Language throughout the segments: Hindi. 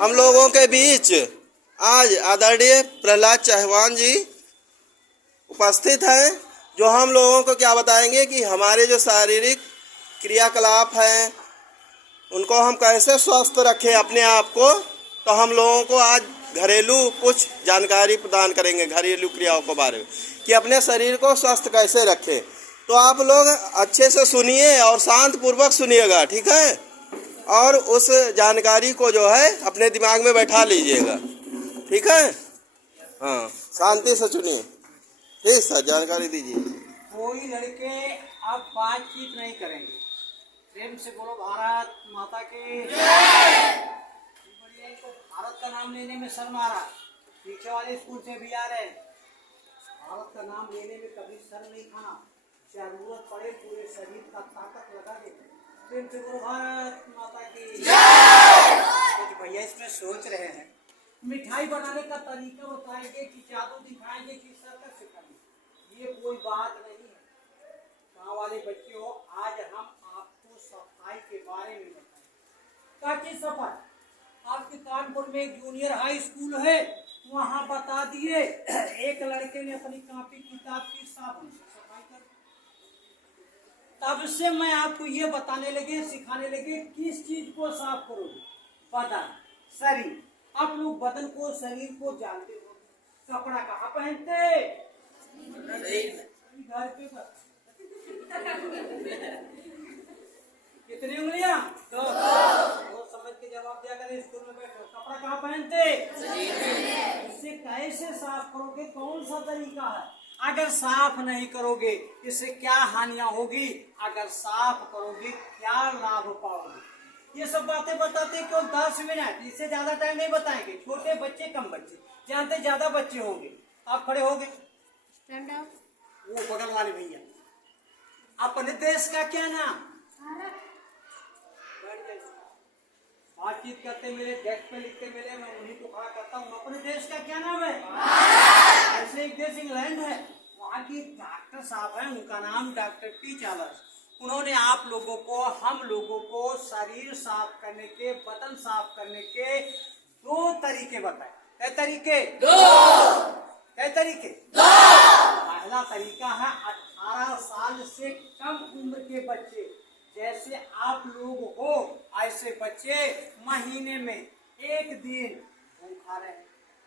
हम लोगों के बीच आज आदरणीय प्रहलाद चौहान जी उपस्थित हैं, जो हम लोगों को क्या बताएंगे कि हमारे जो शारीरिक क्रियाकलाप हैं उनको हम कैसे स्वस्थ रखें अपने आप को। तो हम लोगों को आज घरेलू कुछ जानकारी प्रदान करेंगे घरेलू क्रियाओं के बारे में कि अपने शरीर को स्वस्थ कैसे रखें। तो आप लोग अच्छे से सुनिए और शांतपूर्वक सुनिएगा, ठीक है, और उस जानकारी को जो है अपने दिमाग में बैठा लीजिएगा, ठीक है। हाँ, शांति से सुनिए। ठीक सर, जानकारी दीजिए। कोई लड़के अब बातचीत नहीं करेंगे, प्रेम से बोलो भारत माता की जय। भारत का नाम लेने में शर्म आ रहा, पीछे वाले स्कूल से भी आ रहे। भारत का नाम लेने में कभी शर्म नहीं खाना, जरूरत पड़े पूरे शरीर का ताकत लगा दे। प्रेम से बोलो भारत माता की जय। कुछ भैया इसमें सोच रहे हैं मिठाई बनाने का तरीका बताएंगे कि जादू दिखाएंगे कि सर्कस सिखाएंगे। ये कोई बात नहीं है। गाँव वाले बच्चे हो, आज हम आपको सफाई के बारे में बताएंगे। काची सफाई, आपके कानपुर में एक जूनियर हाई स्कूल है, वहाँ बता दिए एक लड़के ने अपनी कॉपी किताब की साबुन से सफाई कर। तब से मैं आपको ये बताने लगे, सिखाने लगे किस चीज को साफ करोगे। बदन, शरीर। आप लोग बदन को, शरीर को जानते हो। कपड़ा कहाँ पहनते? घर पे। कितनी उंगलियां? दो समझ के जवाब दिया करें, स्कूल में बैठो। कपड़ा कहाँ पहनते? इससे कैसे साफ करोगे? कौन सा तरीका है? अगर साफ नहीं करोगे इससे क्या हानियां होगी, अगर साफ करोगे क्या लाभ पाओगे। ये सब बातें बताते क्यों? 10 मिनट, इससे ज्यादा टाइम नहीं बताएंगे। छोटे बच्चे, कम बच्चे, जानते ज्यादा बच्चे होंगे। आप खड़े होगे, वो बगल वाले भैया, अपने देश का क्या नाम? बातचीत करते मिले, डेस्क पे लिखते मिले, मैं उन्हीं को खड़ा करता हूँ। अपने देश का क्या नाम है? ऐसे एक देश इंग्लैंड है, वहाँ की डॉक्टर साहब है, उनका नाम डॉक्टर टी चार्ल्स। उन्होंने आप लोगों को, हम लोगों को शरीर साफ करने के, बदन साफ करने के 2 तरीके बताए। क्या तरीके? 2। क्या तरीके? 2। पहला तरीका है 18 साल से कम उम्र के बच्चे, जैसे आप लोग हो ऐसे बच्चे महीने में 1 दिन भूखा रहे,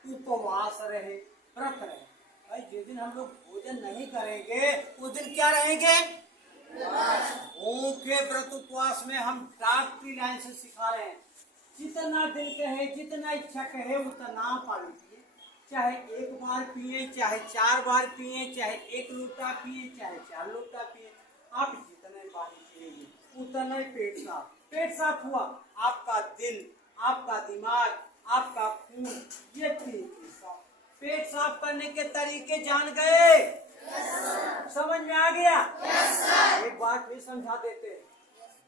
उपवास रहे, व्रत रहे। भाई जिस दिन हम लोग भोजन नहीं करेंगे उस दिन क्या रहेंगे? भूखे व्रत उपवास में हम डॉक्टरी लाइन से सिखा रहे हैं, जितना दिल कहे, जितना इच्छा कहे उतना पानी पिए। चाहे 1 बार पिए, चाहे 4 बार पिए, चाहे 1 लोटा पिए, चाहे 4 लोटा पिए। आप जितने पानी पिएंगे उतना ही पेट साफ। पेट साफ हुआ, आपका दिल, आपका दिमाग, आपका खून, ये 3 चीज साफ। पेट साफ करने के तरीके जान गए? समझ में आ गया? एक बार फिर समझा देते हैं।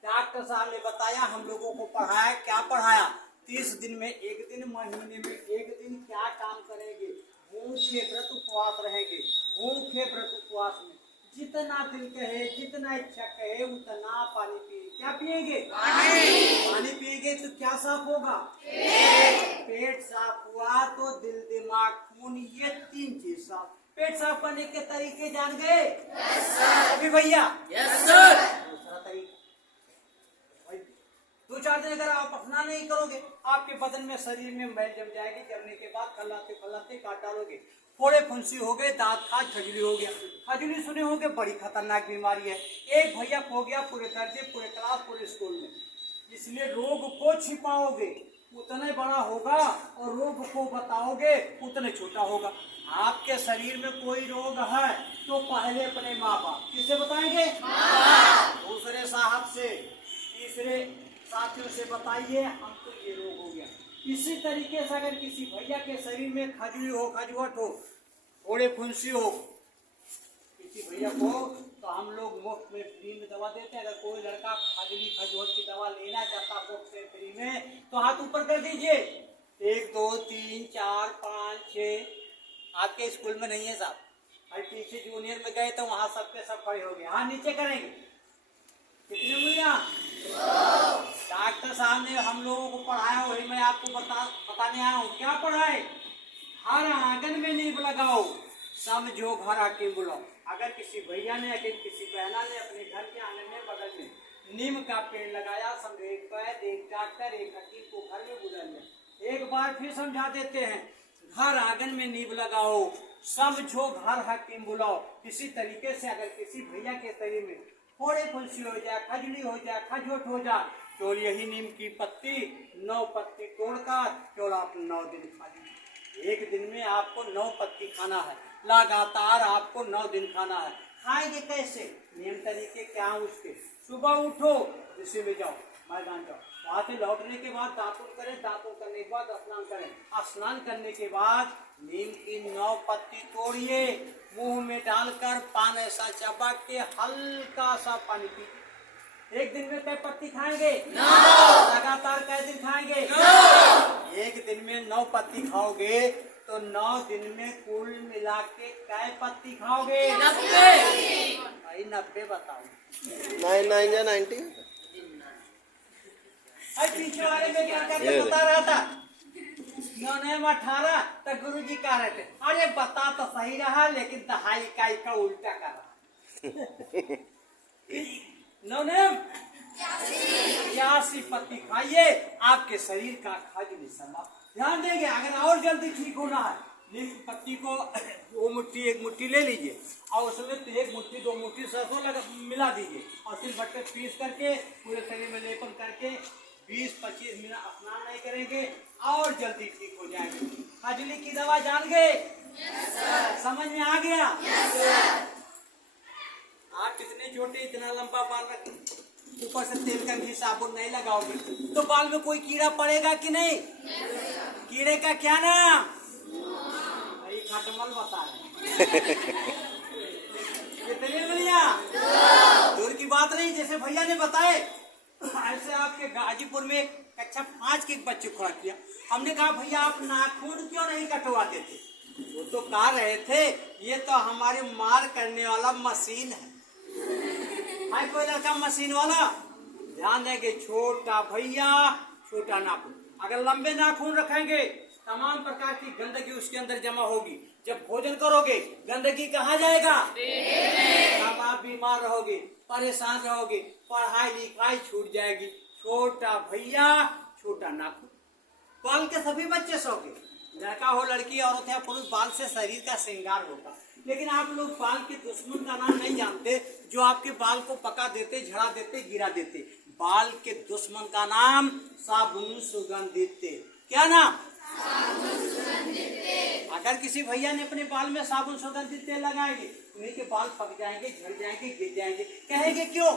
डॉक्टर साहब ने बताया, हम लोगों को पढ़ाया, क्या पढ़ाया? 30 दिन में 1 दिन, महीने में 1 दिन क्या काम करेंगे? भूखे व्रत उपवास रहेंगे। भूखे व्रत उपवास में जितना दिल कहे, जितना इच्छा कहे उतना पानी पिए। क्या पिएंगे? पानी पिएंगे तो क्या साफ होगा? पेट साफ हुआ तो दिल, दिमाग, खून, ये 3 चीज साफ। पेट साफ करने के तरीके जान गए? अभी भैया दूसरा तरीका, 2-4 दिन अगर आप अपना नहीं करोगे, आपके बदन में, शरीर में मैल जम जाएगी। जमने के बाद खल्लाते खल्लाते काट डालोगे, फोड़े फुंसी हो गए, दांत खाज, खजली हो गया। खजली सुने होगे, बड़ी खतरनाक बीमारी है। एक भैया हो गया पूरे दर्जे, पूरे क्लास, पूरे स्कूल में। इसलिए रोग को छिपाओगे उतने बड़ा होगा और रोग को बताओगे उतने छोटा होगा। आपके शरीर में कोई रोग है तो पहले अपने माँ बाप, किससे बताएंगे? दूसरे साहब से, तीसरे साथियों से बताइए हमको ये रोग हो गया। इसी तरीके से अगर किसी भैया के शरीर में खजली हो, खजवट हो, थोड़े फुंसी हो किसी भैया को, तो हम लोग मुफ्त में फ्री में दवा देते हैं। अगर कोई लड़का खजली खजवट की दवा लेना चाहता मुफ्त में फ्री में, तो हाथ ऊपर कर दीजिए। 1 2 3 4 5 6। आपके स्कूल में नहीं है साहब, और पीछे जूनियर में गए तो वहाँ सबके सब खड़े हो गए। हाँ, नीचे करेंगे। कितनी उंगलियां? डॉक्टर साहब ने हम लोगों को पढ़ाया वही मैं आपको बताने आया हूँ। क्या पढ़ा है? हर आंगन में नींव लगाओ, समझो घर आके बुलाओ। अगर किसी भैया ने, अगर किसी बहना ने अपने घर के आंगन में बगल में नीम का पेड़ लगाया, समझो एक पैर, एक डॉक्टर, एक हकीम को घर में बुला लिया। एक बार फिर समझा देते हैं, घर आंगन में नींव लगाओ, समझो घर हकीम बुलाओ। इसी तरीके से अगर किसी भैया के शरीर में थोड़े फुंसी हो जाए, खजली हो जाए, खजोट हो जाए, तो यही नीम की पत्ती 9 पत्ती तोड़कर केवल आप 9 दिन खा लीजिए। एक दिन में आपको 9 पत्ती खाना है, लगातार आपको 9 दिन खाना है। खाएंगे कैसे? नियम तरीके क्या है उसके? सुबह उठो, ऋषि में जाओ, मैदान जाओ, वहां से लौटने के बाद दातुन करें, दातुन करने के बाद स्नान करें, स्नान करने के बाद नीम की 9 पत्ती तोड़िए, मुंह में डालकर पान ऐसा चबा के हल्का सा पानी पीजिए। एक दिन में कै पत्ती खाएंगे? 9। लगातार कै दिन खाएंगे? 9। एक दिन में 9 पत्ती खाओगे तो 9 दिन में कुल मिला के कै पत्ती खाओगे? 90। भाई 90 बताओ। 9 या 90। पीछे वाले में क्या करके बता रहा था? 18 तो गुरु जी कह रहे थे, अरे बता तो सही रहा लेकिन दहाई इकाई का उल्टा कर रहा। 89 पत्ती खाइए, आपके शरीर का खजली समाप्त। ध्यान देंगे, अगर और जल्दी ठीक होना है, नीम की पत्ती को 2 मुट्ठी 1 मुट्ठी ले लीजिए और उसमें 1 मुट्ठी 2 मुट्ठी सरसों मिला दीजिए और फिर बट्टे पीस करके पूरे शरीर में लेपन करके 20-25 मिनट स्नान नहीं करेंगे और जल्दी ठीक हो जाएंगे। खजली की दवा जान गए? समझ में आ गया? आप इतने छोटे इतना लंबा बाल रख, ऊपर से तेल का घी साबुन नहीं लगाओगे तो बाल में कोई कीड़ा पड़ेगा कि नहीं? कीड़े का क्या नाम? भाई खटमल बता रहे। कितने भैया? दूर की बात नहीं, जैसे भैया ने बताए ऐसे आपके गाजीपुर में कक्षा 5 के बच्चे खड़ा किया। हमने कहा भैया आप नाखून क्यों नहीं कटवाते थे? वो तो कह रहे थे ये तो हमारे मार करने वाला मशीन है। भाई कोई लड़का मशीन वाला? ध्यान देंगे, छोटा भैया छोटा नाखून, अगर लंबे नाखून रखेंगे तमाम प्रकार की गंदगी उसके अंदर जमा होगी। जब भोजन करोगे गंदगी कहाँ जाएगा? तब आप बीमार रहोगे, परेशान रहोगे, पढ़ाई लिखाई छूट जाएगी। छोटा भैया छोटा नाखून। बाल के सभी बच्चे सौगे, लड़का हो लड़की, औरत है पुरुष, बाल से शरीर का श्रृंगार होगा। लेकिन आप लोग बाल के दुश्मन का नाम नहीं जानते, जो आपके बाल को पका देते, झड़ा देते, गिरा देते। बाल के दुश्मन का नाम साबुन सुगंधित तेल। क्या नाम? अगर किसी भैया ने अपने बाल में साबुन सुगंधित तेल लगाएंगे, उन्हीं के बाल पक जाएंगे, झड़ जाएंगे, गिर जाएंगे। कहेंगे क्यों?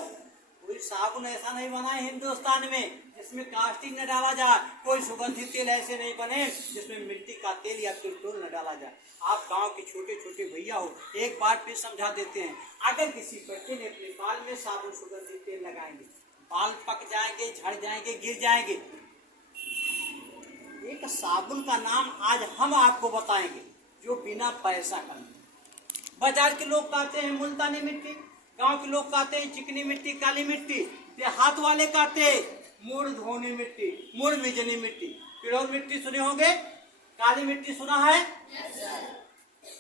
कोई साबुन ऐसा नहीं बना है हिंदुस्तान में जिसमें कास्टिंग न डाला जाए, कोई सुगंधित तेल ऐसे नहीं बने जिसमें मिट्टी का तेल या पेट्रोल न डाला जाए। आप गांव के छोटे छोटे भैया हो, एक बार फिर समझा देते हैं, अगर किसी बच्चे ने अपने बाल में साबुन सुगंधित तेल लगाएंगे, बाल पक जाएंगे, झड़ जाएंगे, गिर जाएंगे। एक साबुन का नाम आज हम आपको बताएंगे जो बिना पैसा का नहीं। बाजार के लोग कहते हैं मुल्तानी मिट्टी, गांव के लोग कहते हैं चिकनी मिट्टी, काली मिट्टी, देहात वाले कहते हैं मुड़ धोनी मिट्टी, मुड़ मिजनी मिट्टी। पिड़ौर मिट्टी सुने होंगे, काली मिट्टी सुना है?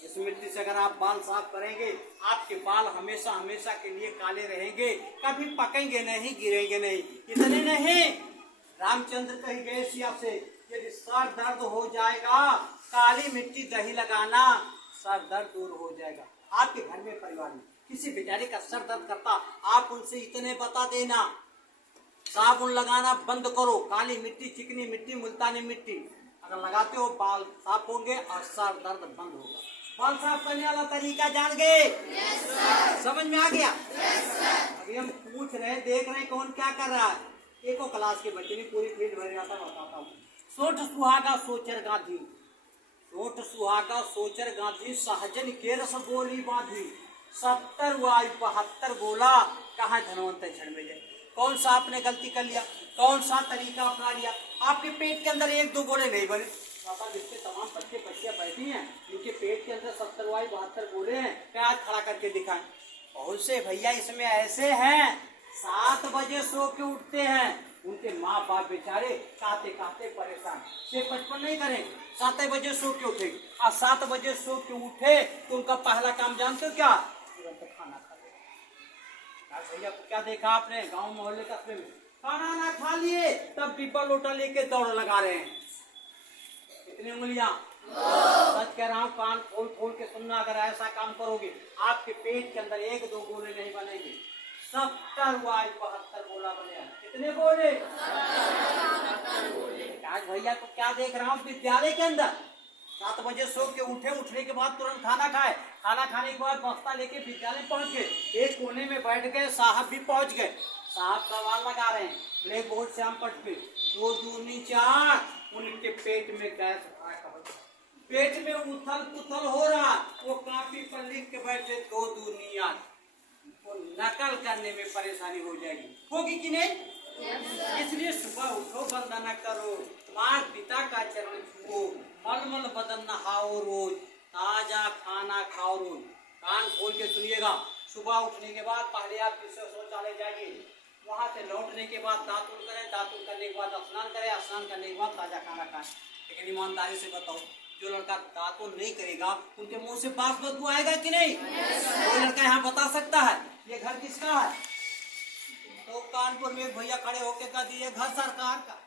इस मिट्टी से अगर आप बाल साफ करेंगे, आपके बाल हमेशा हमेशा के लिए काले रहेंगे, कभी पकेंगे नहीं, गिरेंगे नहीं। इतने नहीं, रामचंद्र कही गए सिया से, यदि सर दर्द हो जाएगा, काली मिट्टी दही लगाना, सर दर्द दूर हो जाएगा। आपके घर में परिवार में किसी बेचारे का सर दर्द करता, आप उनसे इतने बता देना, साबुन लगाना बंद करो, काली मिट्टी, चिकनी मिट्टी, मुल्तानी मिट्टी अगर लगाते हो बाल साफ होंगे और सर दर्द बंद होगा। बाल साफ करने वाला तरीका जान गए? समझ में आ गया? अभी हम पूछ रहे, देख रहे कौन क्या कर रहा है। एको क्लास के बच्चे ने पूरी फील्ड भर जाता, बताता हूँ। सोठ सुहागा सोचर गांधी, सोठ सुहागा सोचर गांधी, सहजन के रस बोली बांधी, 70 वाई 72 बोला, कहाँ धनवंत क्षण में जाए। कौन सा आपने गलती कर लिया? कौन सा तरीका अपना लिया? आपके पेट के अंदर 1-2 बोले नहीं बने। पापा जिसके तमाम बच्चे बच्चियां बैठी हैं, इनके पेट के अंदर 70 वाई 72 बोले हैं, क्या आज खड़ा करके दिखाएं? बहुत से भैया इसमें ऐसे हैं 7 बजे सो के उठते हैं, उनके माँ बाप बेचारे खाते खाते परेशान। 6:55 नहीं करेंगे, 7 बजे सो के उठेंगे, और 7 बजे सो के उठे तो उनका पहला काम जानते हो क्या? तुरंत खाना खा ले। भैया को क्या देखा आपने गांव मोहल्ले कस्बे में, खाना ना खा लिए तब डिब्बा लोटा लेके दौड़ लगा रहे हैं। कितनी उंगलियां? सच कह रहा हूँ, कान खोल खोल के सुनना, अगर ऐसा काम करोगे आपके पेट के अंदर 1-2 गोले नहीं बनेंगे, 70 वाई 72 गोला बने। कितने गोले? आज भैया को क्या देख रहा हूँ विद्यालय के अंदर 7 बजे सो के उठे, उठने के बाद तुरंत खाना खाए, खाना खाने के बाद बस्ता लेके विद्यालय पहुंच गए, एक कोने में बैठ गए, साहब भी पहुंच गए। साहब सवाल लगा रहे हैं ब्लैक बोर्ड से, हम पट पे 2 दूनी 4, उनके पेट में गैस भरा, पेट में उथल पुथल हो रहा, वो कॉपी पर लिख के बैठे 2 दूनी 8, वो नकल करने में परेशानी हो जाएगी, होगी कि नहीं? इसलिए सुबह उठो, वंदना करो, माँ पिता का चरण छुओ, मलमल बदन नहाओ रोज, ताजा खाना खाओ रोज। कान खोल के सुनिएगा, सुबह उठने के बाद पहले आप शौचालय जाइए, वहां से लौटने के बाद दातुन करें, दातुन करने के बाद स्नान करें, स्नान करने के बाद ताजा खाना खाएं। लेकिन ईमानदारी से बताओ, जो लड़का दातुन नहीं करेगा उनके मुंह से बास बदबू आएगा कि नहीं? कोई लड़का यहाँ बता सकता है ये घर किसका है? तो कानपुर में भैया खड़े होके कह दिए घर सरकार का।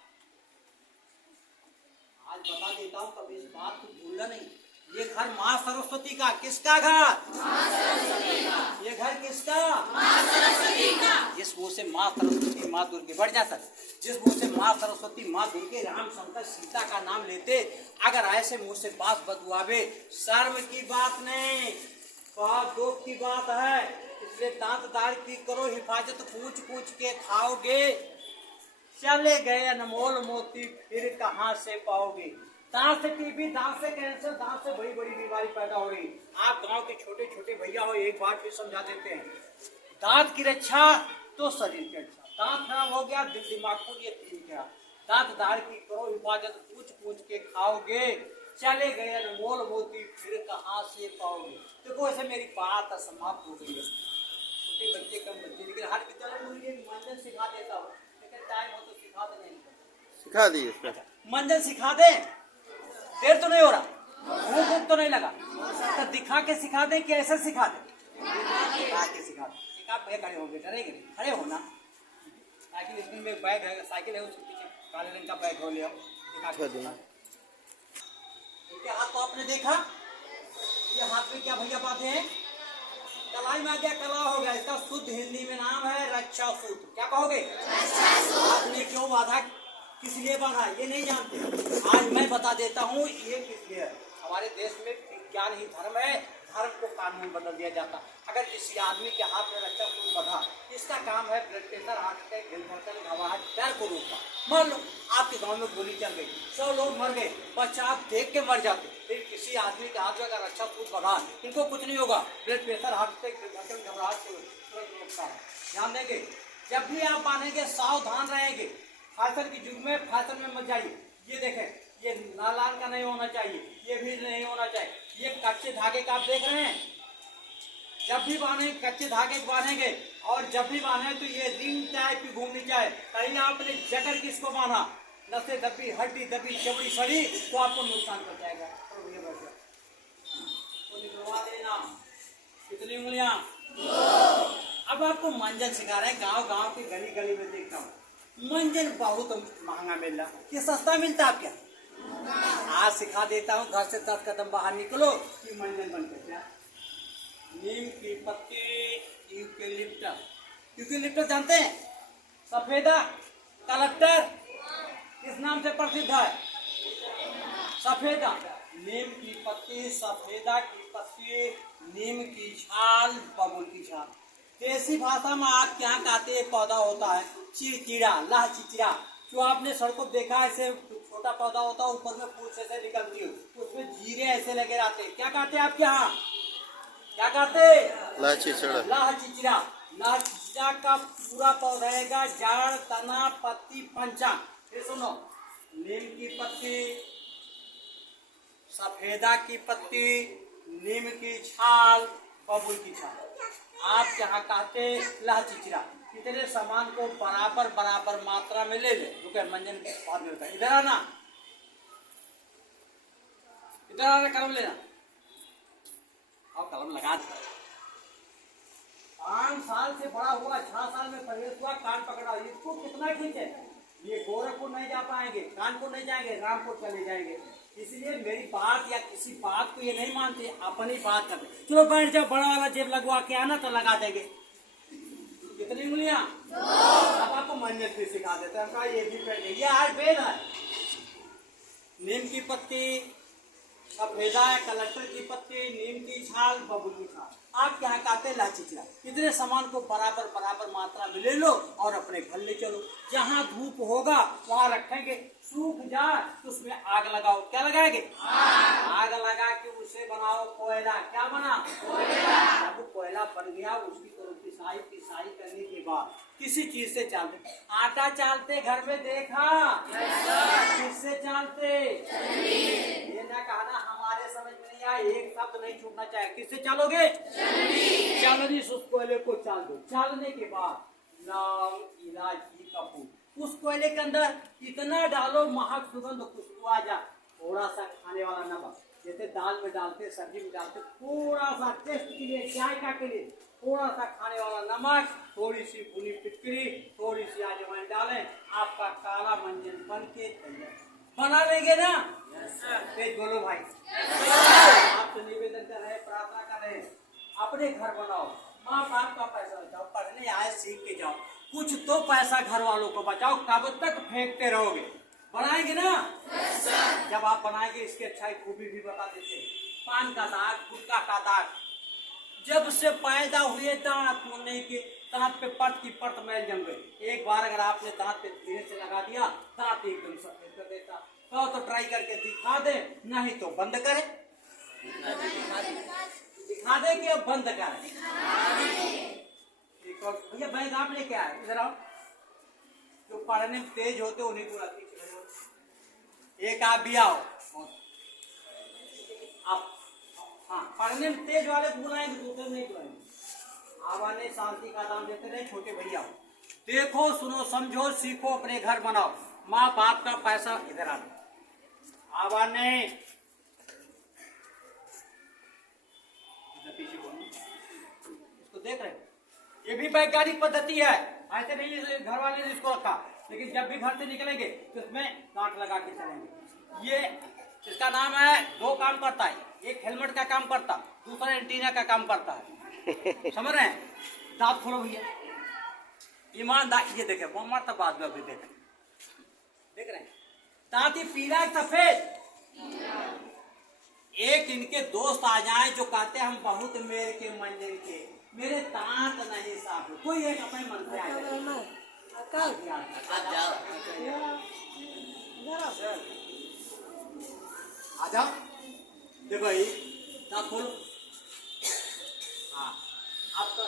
आज बता देता हूँ, कभी इस बात को भूलना नहीं, ये घर माँ सरस्वती का। किसका घर? माँ सरस्वती का। ये घर किसका? माँ सरस्वती का। जिस मुंह से माँ सरस्वती माँ दुर्गे, बढ़ जा सर, जिस मुंह से माँ सरस्वती माँ दुर्गे राम शंकर सीता का नाम लेते, अगर ऐसे मुंह से बात बदुआवे, शर्म की बात नहीं, बहुत दुख की बात है। इसलिए दांत दाढ़ की करो हिफाजत, पूछ पूछ के खाओगे, चले गए अनमोल मोती फिर कहाँ से पाओगे। दांत से टीबी, दांत से कैंसर, दांत से बड़ी बड़ी बीमारी पैदा हो रही। आप गांव के छोटे छोटे भैया हो, एक बात भी समझा देते हैं, दांत की रक्षा तो शरीर की रक्षा। दांत खराब हो गया, दिल दिमाग को ये ठीक है। दांत दाढ़ की करो हिफाजत, पूछ पूछ के खाओगे, चले गए अनमोल मोती फिर कहाँ से पाओगे। देखो ऐसे मेरी बात समाप्त हो गई है। छोटे बच्चे कम बच्चे, लेकिन हर विद्यालय में मुझे मंजन सिखा देता हूँ, लेकिन टाइम हो तो सिखा देने सिखा दिए। मंजन सिखा दे, देर तो नहीं हो रहा, भूख भूख तो नहीं लगा, तो दिखा के सिखा दे कि ऐसे सिखा दे? दिखा के सिखा दे। एक आप भैया खड़े हो, बेटा नहीं खड़े हो ना, साइकिल स्कूल में बैग है, साइकिल है उसके पीछे काले रंग का बैग हो, ले आओ, दिखा के देना। हाथ तो आपने देखा, ये हाथ में क्या भैया बातें हैं? कलाई में आ गया, कला हो गया, इसका शुद्ध हिंदी में नाम है रक्षा सूत्र। क्या कहोगे? आपने क्यों बांधा, किस लिए बांधा, ये नहीं जानते। आज मैं बता देता हूँ ये किस लिए है। हमारे देश में विज्ञान ही धर्म है, धर्म को कानून बदल दिया जाता। अगर किसी आदमी के हाथ में रक्षा सूत्र बंधा, इसका काम है ब्लड प्रेशर, हार्ट अटैक, दिल धड़कन, घबराहट, डर को रोकना। मान लो आपके गांव में गोली चल गई, 100 लोग मर गए, बच्चा आप देख के मर जाते, फिर किसी आदमी के हाथ में अगर रक्षा सूत्र बंधा, इनको कुछ नहीं होगा, ब्लड प्रेशर, हार्ट अटैक, दिल धड़कन, घबराहट से तुरंत रोकता है। ध्यान देंगे, जब भी आप बांधेंगे सावधान रहेंगे। फैशन के युग में फैशन में मत जाइए। ये देखें, ये नालान का नहीं होना चाहिए, ये भी नहीं होना चाहिए, ये कच्चे धागे का आप देख रहे हैं। जब भी बांधे कच्चे धागे बांधेंगे, और जब भी बांधे तो ये रिंग टाइप की घूमनी चाहिए। कहीं आपने जकड़ किसको बांधा, नसें दबी, हड्डी दबी, चमड़ी सड़ी, तो आपको नुकसान कर जाएगा। तो निकलवा देना। कितनी उंगलियां? अब आपको मंजन सिखा रहे हैं। गांव गांव की गली गली में देखता हूँ मंजन बहुत महंगा मिल रहा, ये सस्ता मिलता है क्या? आज सिखा देता हूँ, घर से 10 कदम बाहर निकलो कि मंजन बन के क्या। नीम की पत्ती, यूकेलिप्टस जानते हैं? सफेदा कलेक्टर किस नाम से प्रसिद्ध है? सफेदा। नीम की पत्ती, सफेदा की पत्ती, नीम की छाल, बबूल की छाल। देसी भाषा में आप क्या कहते हैं? पौधा होता है चिड़चिड़ा, लाह चिचिड़ा, जो आपने सड़कों देखा है, ऐसे छोटा पौधा होता है, ऊपर में फूल से निकलती है, उसमें जीरे ऐसे लगे रहते हैं। क्या कहते हैं आपके यहाँ? क्या कहते? लाह चिचिड़ा। लाह चिचिड़ा। लाह चिचिड़ा का पूरा पौधा रहेगा, जड़, तना, पत्ती, पंचा। फिर सुनो, नीम की पत्ती, सफेदा की पत्ती, नीम की छाल, बबूल की छाल। आप यहाँ कहते लाह चिचिड़ा। इतने सामान को बराबर बराबर मात्रा में ले ले। रुके मंजन के बाद में होता है। इधर आना, इधर आना, कलम लेना और कलम लगा। 5 साल से बड़ा हुआ, 6 साल में प्रवेश हुआ, कान पकड़ा। इसको कितना खींचे, ये गोरखपुर नहीं जा पाएंगे, कानपुर नहीं जाएंगे, रामपुर चले जाएंगे। इसलिए मेरी बात या किसी बात को ये नहीं मानते, अपनी बात करते। चलो बैठ जाओ, बड़ा वाला जेब लगवा के आना तो लगा देंगे। कितनी उंगलियां? अब आपको मंजन भी सिखा देते हैं। ये भी कर ये आज वेद है। नीम की पत्ती, सफेदा है, कलस्टर की पत्ती, नीम की छाल, बबूल की छाल। आप क्या कहते हैं? लाचिकला। इतने सामान को बराबर बराबर मात्रा में ले लो और अपने घर ले चलो। जहाँ धूप होगा वहाँ रखेंगे, सूख जाए तो उसमें आग लगाओ। क्या लगाएंगे? आग लगा के उसे बनाओ कोयला। क्या बना? कोयला। जब कोयला बन गया उसकी करो पिसाई। पिसाई करने के बाद किसी चीज से चालते, आटा चालते घर में देखा? किससे चालते? ये ना कहना हमारे समझ में नहीं आया, एक शब्द नहीं छूटना चाहिए। किससे चालोगे? चालनी। उस कोयले को चाल दो। चालने के बाद नाम इलायची कपूर उस कोयले के अंदर इतना डालो महक सुगंध खुशबू आ जा। थोड़ा सा खाने वाला नमक, जैसे दाल में डालते, सब्जी में डालते, थोड़ा सा टेस्ट के लिए, जायका के लिए थोड़ा सा खाने वाला नमक, थोड़ी सी भुनी फिटकरी, थोड़ी सी अजवाइन डालें, आपका काला मंजन बन के तैयार। बना लेंगे ना? तेज बोलो भाई। आपसे निवेदन कर रहे, प्रार्थना कर रहे, अपने घर बनाओ। माँ बाप का पैसा बचाओ, पढ़ने आए सीख के जाओ, कुछ तो पैसा घर वालों को बचाओ। कब तक फेंकते रहोगे? बनाएंगे ना? जब आप बनाएंगे इसकी अच्छाई खूबी भी बता देते। पान का दाग, गुटखा का दाग, जब से पैदा हुए दांत होने के दांत पे परत की परत मैल जम गई। एक बार अगर आपने दांत पे धीरे से लगा दिया, दांत एकदम सफेद कर देता। तो ट्राई करके दिखा दे, नहीं तो बंद करे। दिखा दे कि अब बंद करे। एक और भैया बैग आप लेके आए, इधर आओ। जो पढ़ने में तेज होते उन्हीं को आती। एक आप भी आओ। आप हाँ, पढ़ने में तेज वाले बुलाएंगे, दूसरे नहीं बुलाएंगे। आवाने शांति का दाम देते रहे। छोटे भैया देखो, सुनो, समझो, सीखो, अपने घर बनाओ। माँ बाप का पैसा इधर आ। आवाने इसको देख रहे, ये भी वैज्ञानिक पद्धति है। ऐसे नहीं घर वाले ने इसको रखा, लेकिन जब भी घर से निकलेंगे तो इसमें गांठ लगा के चलेंगे। ये इसका नाम है, 2 काम करता है। एक हेलमेट का काम करता, दूसरा एंटीना का काम करता है। समझ रहे हैं? दांत खोलो भैया, ईमानदार। ये देखे मोहम्मद तक बात में देख रहे हैं, दांत ही पीला सफेद। एक इनके दोस्त आ जाए जो कहते हैं हम बहुत मेरे के मंजन के, मेरे दांत नहीं साफ हो। कोई एक अपने मन से आ जाओ। देखो भाई, दांत खोलो। हाँ, आप तो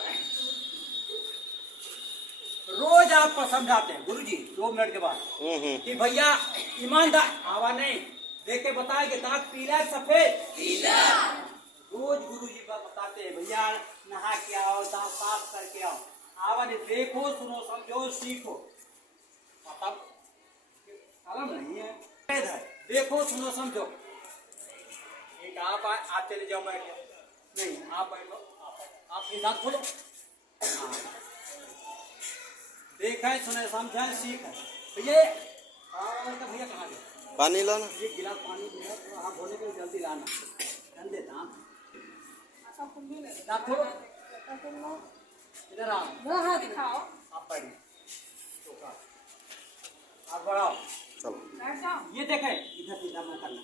रोज आपको समझाते हैं गुरुजी 2 मिनट के बाद कि भैया ईमानदार। आवाज नहीं, देख के बताएंगे दांत पीला सफेद पीला। रोज गुरुजी बताते हैं भैया नहा के आओ, दांत साफ करके आओ। आवाज देखो, सुनो, समझो, सीखो। मतलब कलम नहीं है, देखो, सुनो, समझो। एक आप चले जाओ, बैठ जाओ। नहीं, आप बैठो, आप दांत खोलो। देखा है, सुने, समझा, सीखा। भैया भैया कहाँ गए? पानी लाना। एक गिलास पानी दिया, आप बोले को जल्दी लाना। ठंडे दांत खोलो। इधर आओ, दिखाओ। आप बैठिए, आप बढ़ाओ। चलो, ये देखे, इधर सीधा मुंह करना,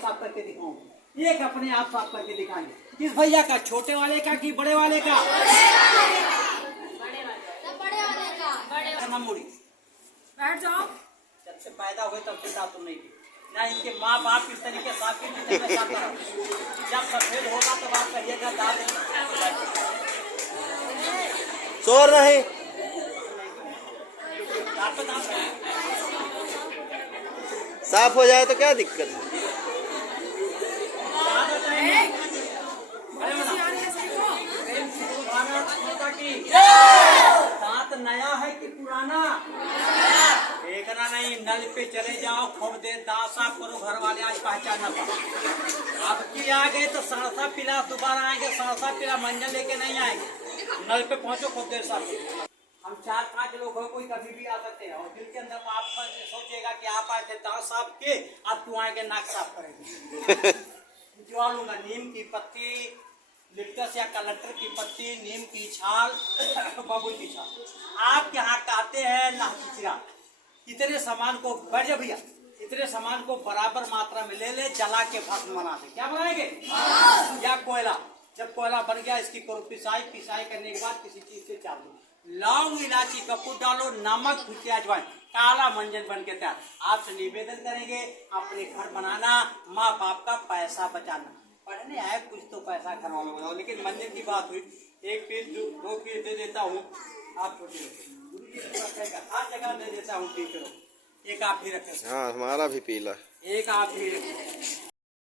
साफ करके दिखाऊंगा। एक अपने आप साफ करके दिखाएंगे। किस भैया का? छोटे वाले का कि बड़े वाले का? मुड़ी बैठ जाओ। जब से पैदा हुए तब से दांत नहीं थी ना। इनके माँ बाप इस तरीके साफ के जब सफेद होगा तो बात करिएगा दांत शोर नहीं। साफ हो जाए तो क्या दिक्कत है? माता की। दांत नया है कि पुराना? देखना नहीं, नल पे चले जाओ, खूब देर दांत साफ करो, घर वाले आज पहचान ना पाओ। अब की आ गए तो सरसा पिला दोबारा आएंगे, सरसा पिला मंजन लेके नहीं आएंगे। नल पे पहुंचो, खूब देर साफ। हम 4-5 लोग हो, कोई कभी भी आ सकते हैं, और दिल के अंदर आप सोचेगा कि आप आए थे दांत साफ के, अब तू आएंगे नाक साफ करेंगे। जो लूंगा नीम की पत्ती, लिप्टस या कलटर की पत्ती, नीम की छाल, बबूल की छाल। आप यहाँ कहते हैं लाचिचिरा, इतने सामान को बढ़ जा भैया, इतने सामान को बराबर मात्रा में ले ले, जला के भस्म बनाते। क्या बनाएंगे? या कोयला। जब कोयला बन गया, इसकी करो पिसाई, पिसाई करने के बाद किसी चीज से चाल दो, लौंग इलायची कपूर डालो, नमक भुजिया अजवाइन, काला मंजन बन के तैयार। आपसे निवेदन करेंगे अपने घर बनाना, माँ बाप का पैसा बचाना। पढ़ने आए कुछ तो पैसा घर में बनाओ, लेकिन मंजन की बात हुई, 1 पीस 2 पीस दे देता हूँ, आप छोटे हर जगह दे देता हूँ, टीचरों एक आप भी रखें। हाँ, हमारा भी पीला। एक आप भी रखें।